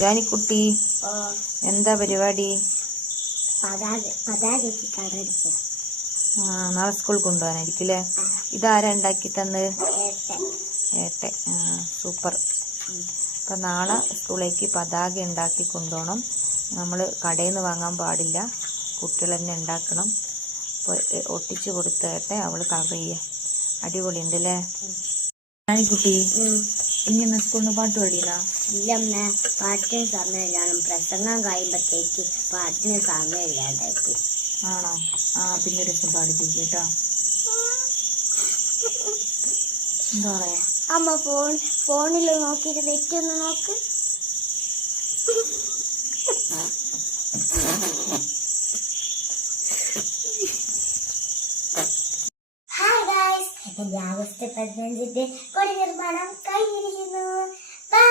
ജാനിക്കുട്ടി, എന്താ പരിപാടി? നാളെ സ്കൂളിൽ കൊണ്ടുപോകാനായിരിക്കും. ഇതാരാ ഉണ്ടാക്കി തന്നത്? ഏട്ടെ. സൂപ്പർ. അപ്പം നാളെ സ്കൂളിലേക്ക് പതാക ഉണ്ടാക്കി കൊണ്ടുപോകണം. നമ്മൾ കടയിൽ നിന്ന് വാങ്ങാൻ പാടില്ല, കുട്ടികൾ തന്നെ ഉണ്ടാക്കണം. അപ്പോൾ ഒട്ടിച്ചു കൊടുത്തേട്ടെ, അവൾ കളർ ചെയ്യുക. അടിപൊളി ഉണ്ടല്ലേ ജാനിക്കുട്ടി? ഇനി എന്നാ സ്കൂളിൽ നിന്ന് പാട്ട് പാടിയില്ല? ഇല്ലമ്മ, പാട്ടിന് സമയമില്ലാണ്. പ്രസംഗം കഴിയുമ്പോഴത്തേക്ക് പാട്ടിന് സമയമില്ലാണ്ടായി. ആണോ? പിന്നെ ഒരു ദിവസം പാടിപ്പിക്കും കേട്ടോ. എന്താ പറയാ? അമ്മ ഫോണിൽ നോക്കിയിട്ട് നെറ്റൊന്ന് നോക്ക്. ഹായ് ഗൈസ്, എന്റെ ആഗസ്റ്റ് 15 കൊടി നിർമ്മാണം കഴിഞ്ഞിരിക്കുന്നു. ബൈ.